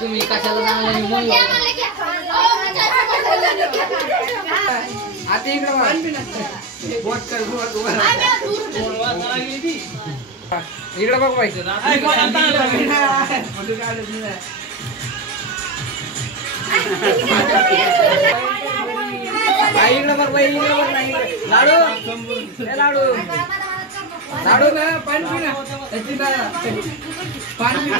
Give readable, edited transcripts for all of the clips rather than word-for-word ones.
तुम्ही कशाला आता इकडे इकडे बघ पाहिजे इकडे बघ बाई इकडे बघ नाही लाडू लाडू लाडू ना पाणी पी ना पाणी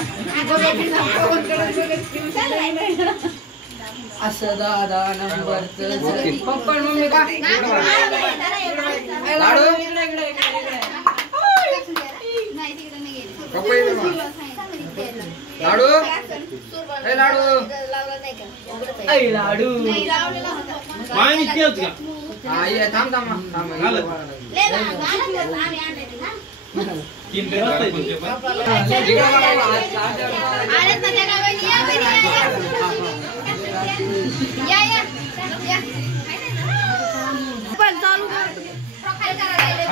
असं दादा नंबर पप्पा मम्मी का लाडू लाडू ए लाडू ए लाडू पाणी पिऊच का हा ये थांब थांब थांब ले ना आम्ही आणले ना तीन दिवस आहे तुमचे पण अरे सध्या काय या या या पण चालू प्रोफाइल करायला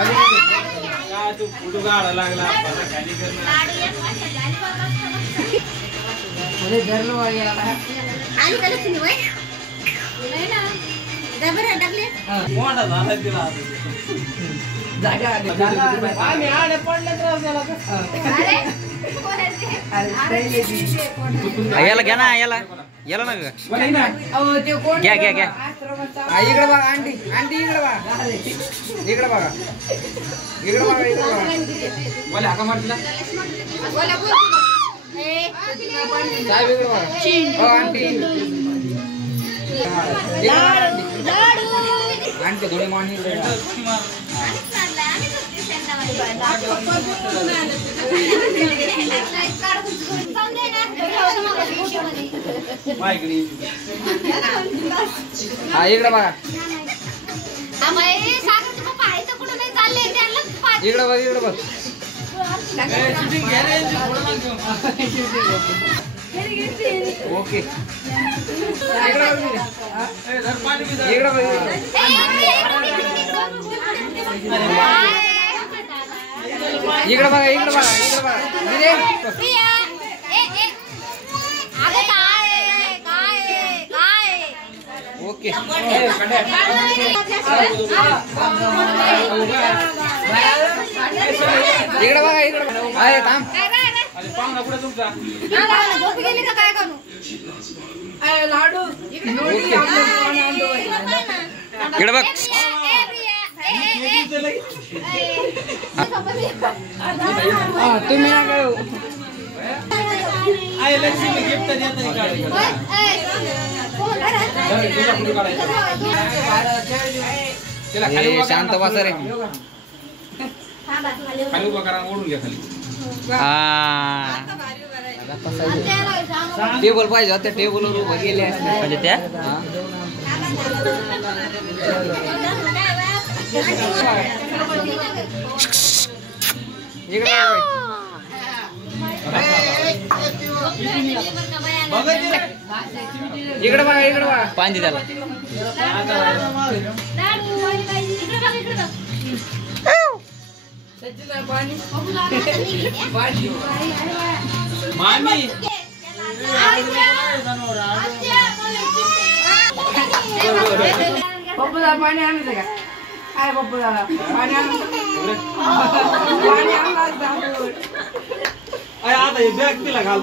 का तू फोटो काढायला लागला आपल्याला खाली करणं लाडू एक वर्ष झाली बरं अरे धरलो वगैरे आणि त्याला सुनी वय नाही ना डबल डबले मोठा झाला तिला जागा आम्ही आडे पडले तर त्याला अरे याला घ्या ना याला याला ना अहो ते कोण घ्या घ्या घ्या इकडे बघा आंटी आंटी इकडे बघा इकडे बघा इकडे बघा इकडे बघा बोले हाका मारला बोला बोल ए साहेब इकडे बघा हो आंटी लाडू आंटी थोडी मानी हा इकडे बघा इकडे बघ इकडे बघ ओके इकडे बघ इकडे बघ इकडे बघा इकडे बघा इकडे बघा ओके इकडे बघा इकडे आहे थांब अरे पाहुणा पुढे तुमचा लाडू इकडे बघ तुम्ही आई लक्ष्मी गिफ्ट देत नाही काढ त्याला खाली शांत बसा रे खाली उभा करा ओढून घ्या खाली टेबल पाहिजे त्या टेबलवर उभं गेले म्हणजे त्या इकडे इकडे बघा इकडे बघा पाणी दे त्याला मामी पप्पूला पाणी आणायचं का काय पप्पूला पाणी आणायचं पाणी आणलं आता हे बॅग तिला घाल